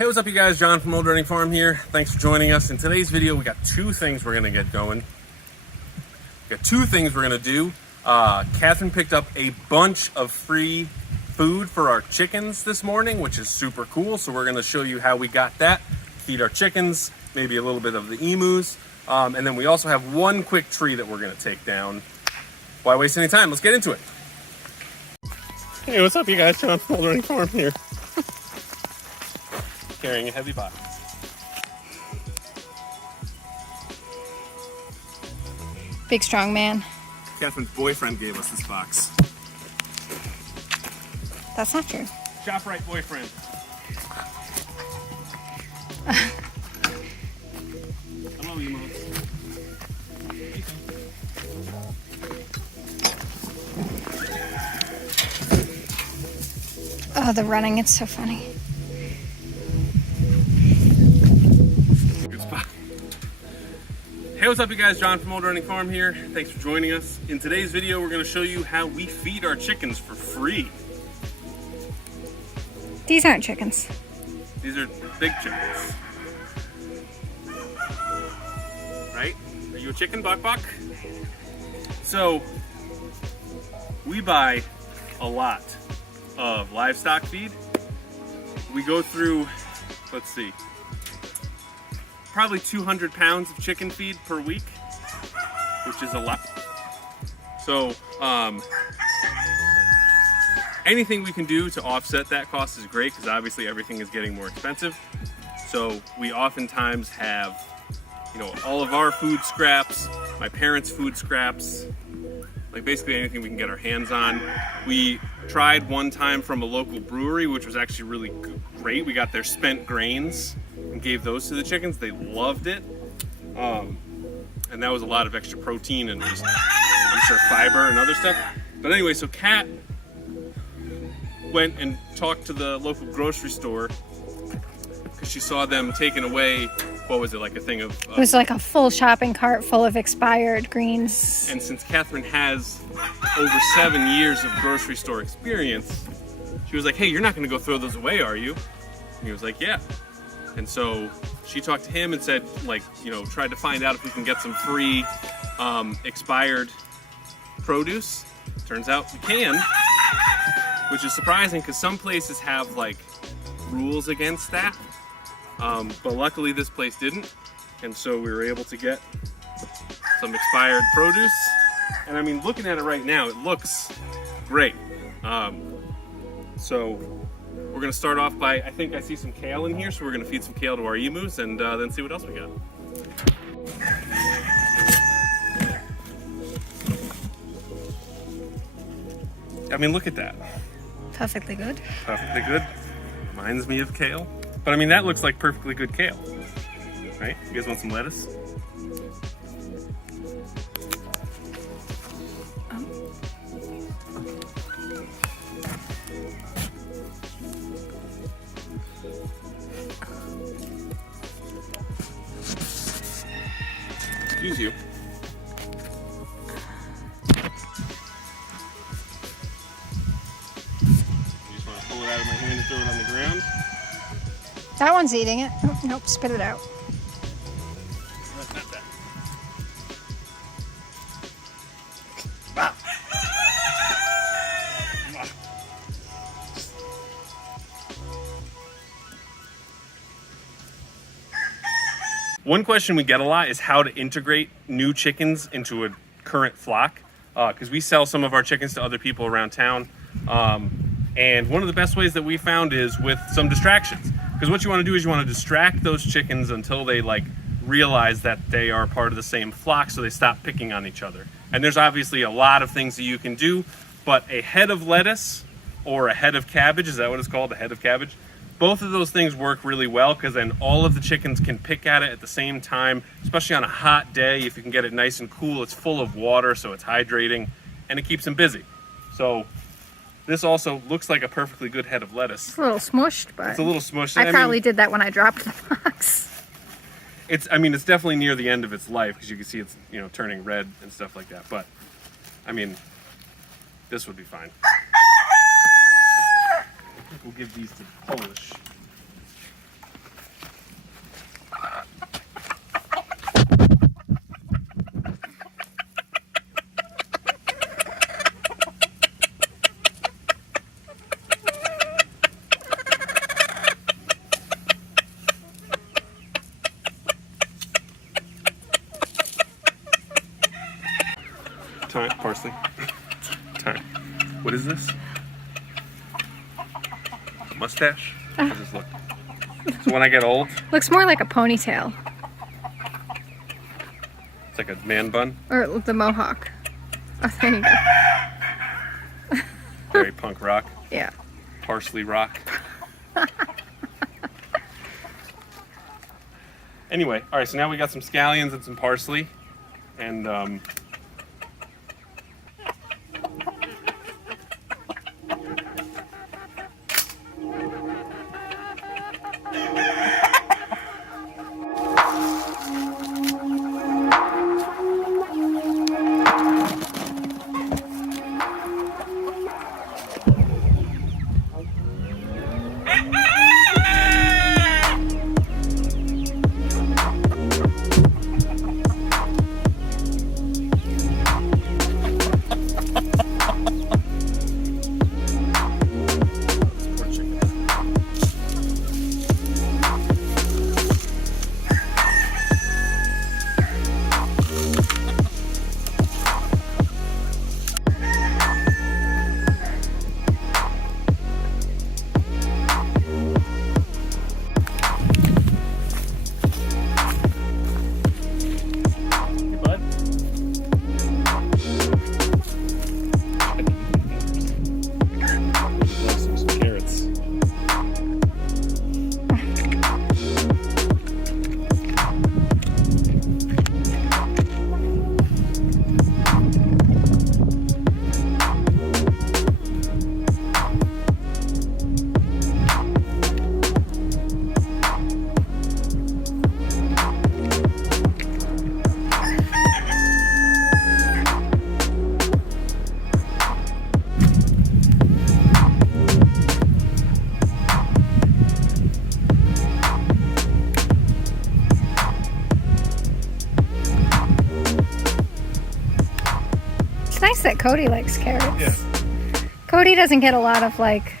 Hey, what's up you guys? John from Old Running Farm here. Thanks for joining us. In today's video, we got two things we're gonna get going. We got two things we're gonna do. Catherine picked up a bunch of free food for our chickens this morning, which is super cool. So we're gonna show you how we got that, feed our chickens, maybe a little bit of the emus. And then we also have one quick tree that we're gonna take down. Why waste any time? Let's get into it. Hey, what's up you guys? John from Old Running Farm here. Carrying a heavy box. Big strong man. Catherine's boyfriend gave us this box. That's not true. ShopRite boyfriend. Hello, emos. Oh, the running, it's so funny. Good spot. Hey, what's up you guys? John from Old Running Farm here. Thanks for joining us. In today's video, we're going to show you how we feed our chickens for free. These aren't chickens. These are big chickens. Right? Are you a chicken, Bok Bok? So, we buy a lot of livestock feed. We go through, let's see, probably 200 pounds of chicken feed per week, which is a lot. So anything we can do to offset that cost is great, because obviously everything is getting more expensive. So we oftentimes have, all of our food scraps, my parents' food scraps, like basically anything we can get our hands on. We tried one time from a local brewery, which was actually really great. We got their spent grains and gave those to the chickens. They loved it. And that was a lot of extra protein and just, I'm sure, fiber and other stuff. But anyway, so Kat went and talked to the local grocery store because she saw them taking away, what was it, like a thing of... It was like a full shopping cart full of expired greens. And since Catherine has over 7 years of grocery store experience, she was like, hey, you're not gonna go throw those away, are you? And he was like, yeah. And so she talked to him and said, tried to find out if we can get some free expired produce. Turns out we can, which is surprising because some places have rules against that. But luckily this place didn't. And so we were able to get some expired produce. And I mean, looking at it right now, it looks great. So we're gonna start off by, I think I see some kale in here, so we're gonna feed some kale to our emus and then see what else we got. I mean, look at that. Perfectly good. Perfectly good. Reminds me of kale. But I mean, that looks like perfectly good kale, right? You guys want some lettuce? Excuse you. You just want to pull it out of my hand and throw it on the ground? That one's eating it. Oh, nope, spit it out. That's not that. Wow. One question we get a lot is how to integrate new chickens into a current flock, because we sell some of our chickens to other people around town. And one of the best ways that we found is with some distractions. Because what you want to do is you want to distract those chickens until they realize that they are part of the same flock, so they stop picking on each other. And there's obviously a lot of things that you can do, but a head of lettuce or a head of cabbage, is that what it's called, a head of cabbage? Both of those things work really well, because then all of the chickens can pick at it at the same time, especially on a hot day. If you can get it nice and cool, it's full of water, so it's hydrating, and it keeps them busy. So this also looks like a perfectly good head of lettuce. It's a little smushed, but... It's a little smushed. I probably did that when I dropped the box. It's definitely near the end of its life, because you can see it's, turning red and stuff like that. But, I mean, this would be fine. We'll give these to the Polish. parsley. Time. What is this? Mustache? How does this look? So when I get old, Looks more like a ponytail. it's like a man bun. Or the mohawk. Oh, there you go. Very punk rock. Yeah. Parsley rock. Anyway, all right, so now we got some scallions and some parsley. And It's nice that Cody likes carrots. yeah. Cody doesn't get a lot of like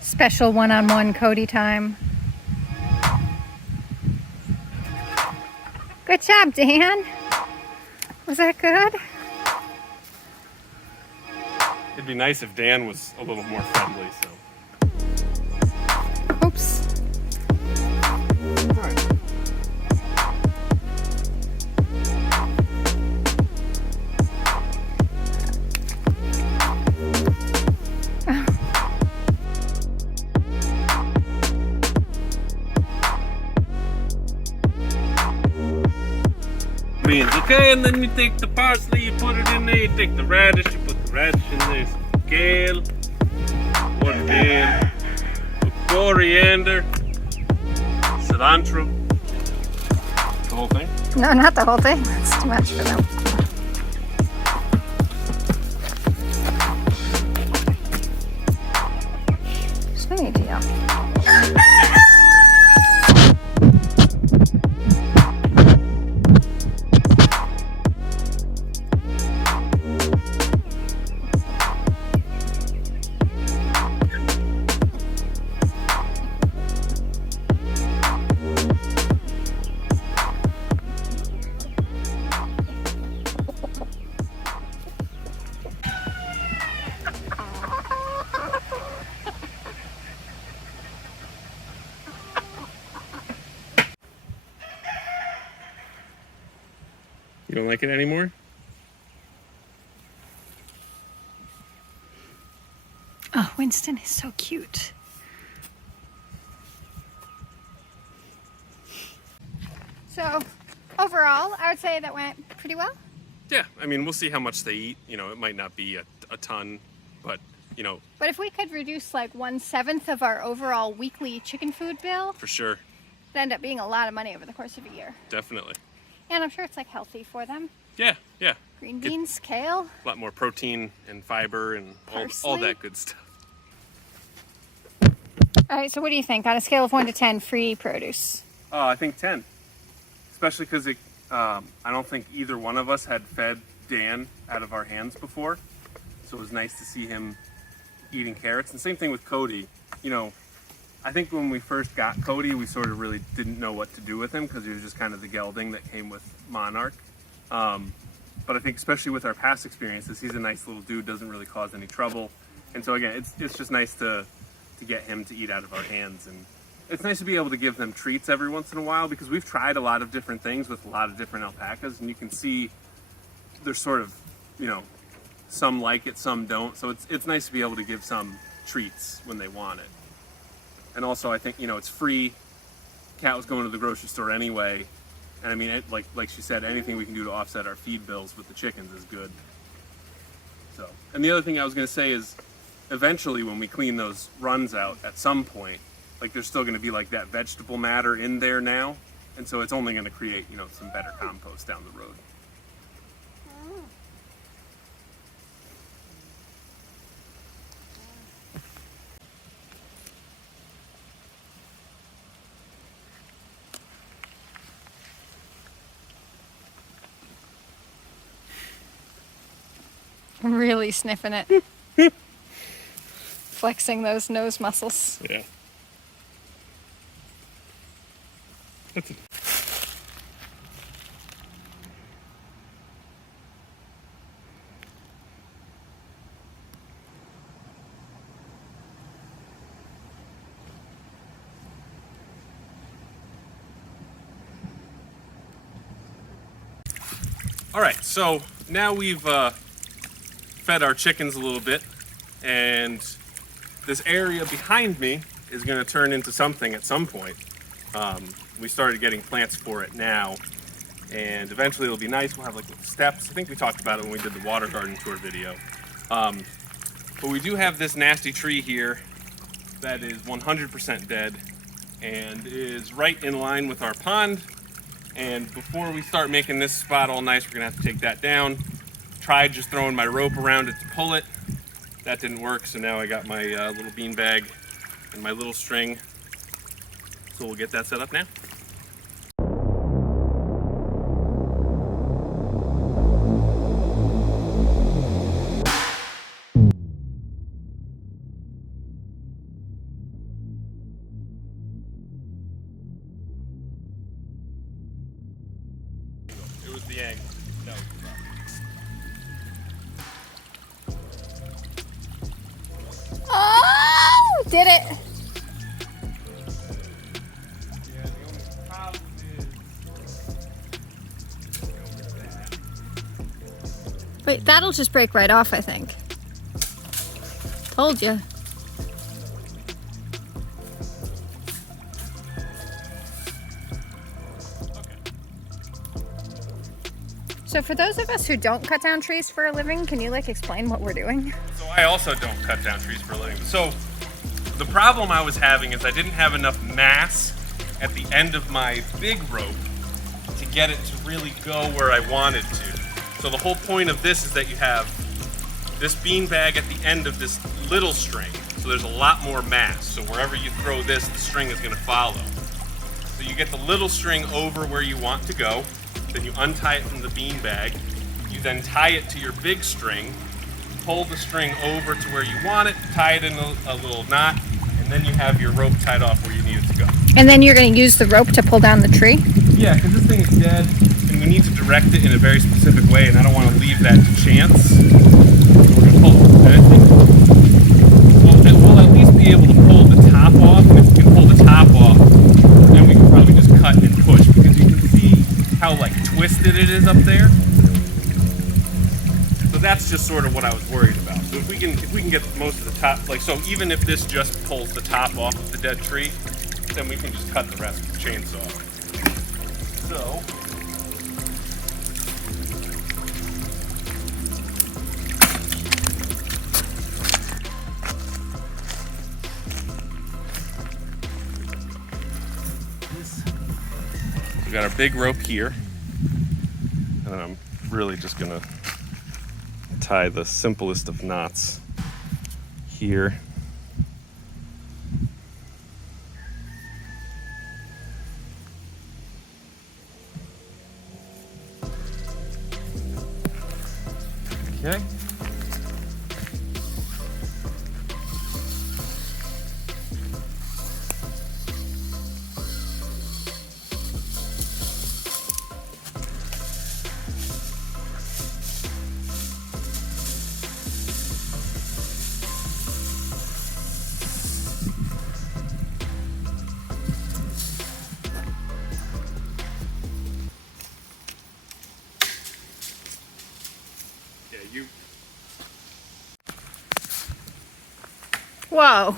special one-on-one Cody time. Good job, Dan. Was that good? It'd be nice if Dan was a little more friendly, so. Oops. All right. Beans, okay, and then you take the parsley, you put it in there, you take the radish, you put the radish in there, some kale, put it in, put coriander, cilantro, the whole thing. No, not the whole thing. That's too much for them. Sweet deal. You don't like it anymore? Oh, Winston is so cute. So, overall, I would say that went pretty well. Yeah, I mean, we'll see how much they eat. You know, it might not be a ton, but, you know, But if we could reduce like 1/7 of our overall weekly chicken food bill, for sure, it'd end up being a lot of money over the course of a year. definitely. And I'm sure it's like healthy for them. Yeah, yeah. Green Get beans, kale. a lot more protein and fiber and all Parsley. that good stuff. All right, so what do you think on a scale of 1 to 10 free produce? I think 10. Especially because I don't think either one of us had fed Dan out of our hands before. So it was nice to see him eating carrots. And same thing with Cody. You know, I think when we first got Cody, we sort of really didn't know what to do with him because he was just kind of the gelding that came with Monarch. But I think especially with our past experiences, he's a nice little dude, doesn't really cause any trouble. And so again, it's just nice to get him to eat out of our hands. And it's nice to be able to give them treats every once in a while, because we've tried a lot of different things with a lot of different alpacas, and you can see there's sort of, you know, some like it, some don't. So it's nice to be able to give some treats when they want it. And also I think, you know, it's free. Kat was going to the grocery store anyway. And I mean, like she said, anything we can do to offset our feed bills with the chickens is good. So, and the other thing I was going to say is, eventually when we clean those runs out at some point, like there's still going to be like that vegetable matter in there now. And so it's only going to create, you know, some better compost down the road. Really sniffing it. Flexing those nose muscles. Yeah. That's it. All right, so now we've fed our chickens a little bit, and this area behind me is going to turn into something at some point. We started getting plants for it now, and eventually it'll be nice. We'll have like little steps. I think we talked about it when we did the water garden tour video. But we do have this nasty tree here that is 100% dead and is right in line with our pond. And before we start making this spot all nice, we're gonna have to take that down. Tried just throwing my rope around it to pull it. That didn't work, so now I got my little bean bag and my little string. So we'll get that set up now. It was the angle. That was the problem. Oh, did it. Yeah, the only problem is Wait, that'll just break right off, I think. Told you. So for those of us who don't cut down trees for a living, can you like explain what we're doing? So I also don't cut down trees for a living. So the problem I was having is I didn't have enough mass at the end of my big rope to get it to really go where I wanted to. So the whole point of this is that you have this bean bag at the end of this little string. So there's a lot more mass. So wherever you throw this, the string is going to follow. So you get the little string over where you want to go. Then you untie it from the bean bag. You then tie it to your big string, pull the string over to where you want it, tie it in a little knot, and then you have your rope tied off where you need it to go. And then you're going to use the rope to pull down the tree? Yeah, because this thing is dead, and we need to direct it in a very specific way, and I don't want to leave that to chance. So we're going to pull it. And I think we'll at least be able to pull the top off, and if we can pull the top off, then we can probably just cut and push, because you can see how like twisted it is up there. So that's just sort of what I was worried about. So if we can get most of the top, like, so even if this just pulls the top off of the dead tree, then we can just cut the rest with the chainsaw. So we got our big rope here, and I'm really just gonna tie the simplest of knots here. Okay. Whoa.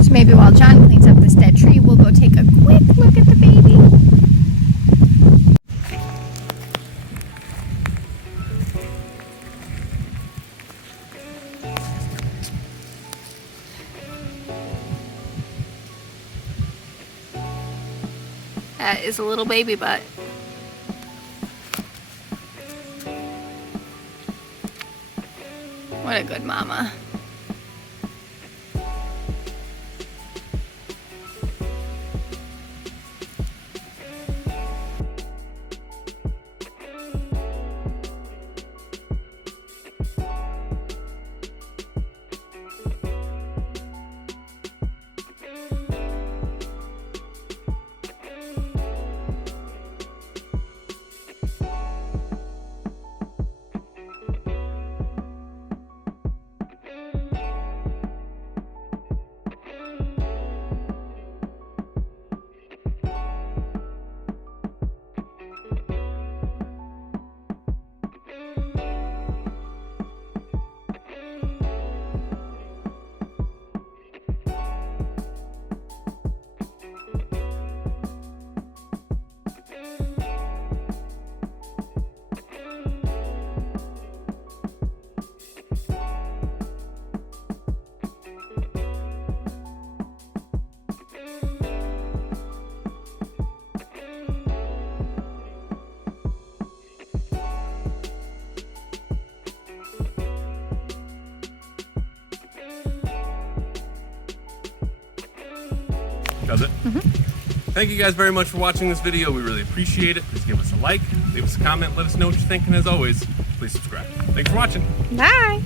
So maybe while John cleans up this dead tree, we'll go take a quick look at the baby. That is a little baby butt. What a good mama. Does it? Thank you guys very much for watching this video. We really appreciate it. Please give us a like, leave us a comment, let us know what you're thinking. As always, please subscribe. Thanks for watching. Bye.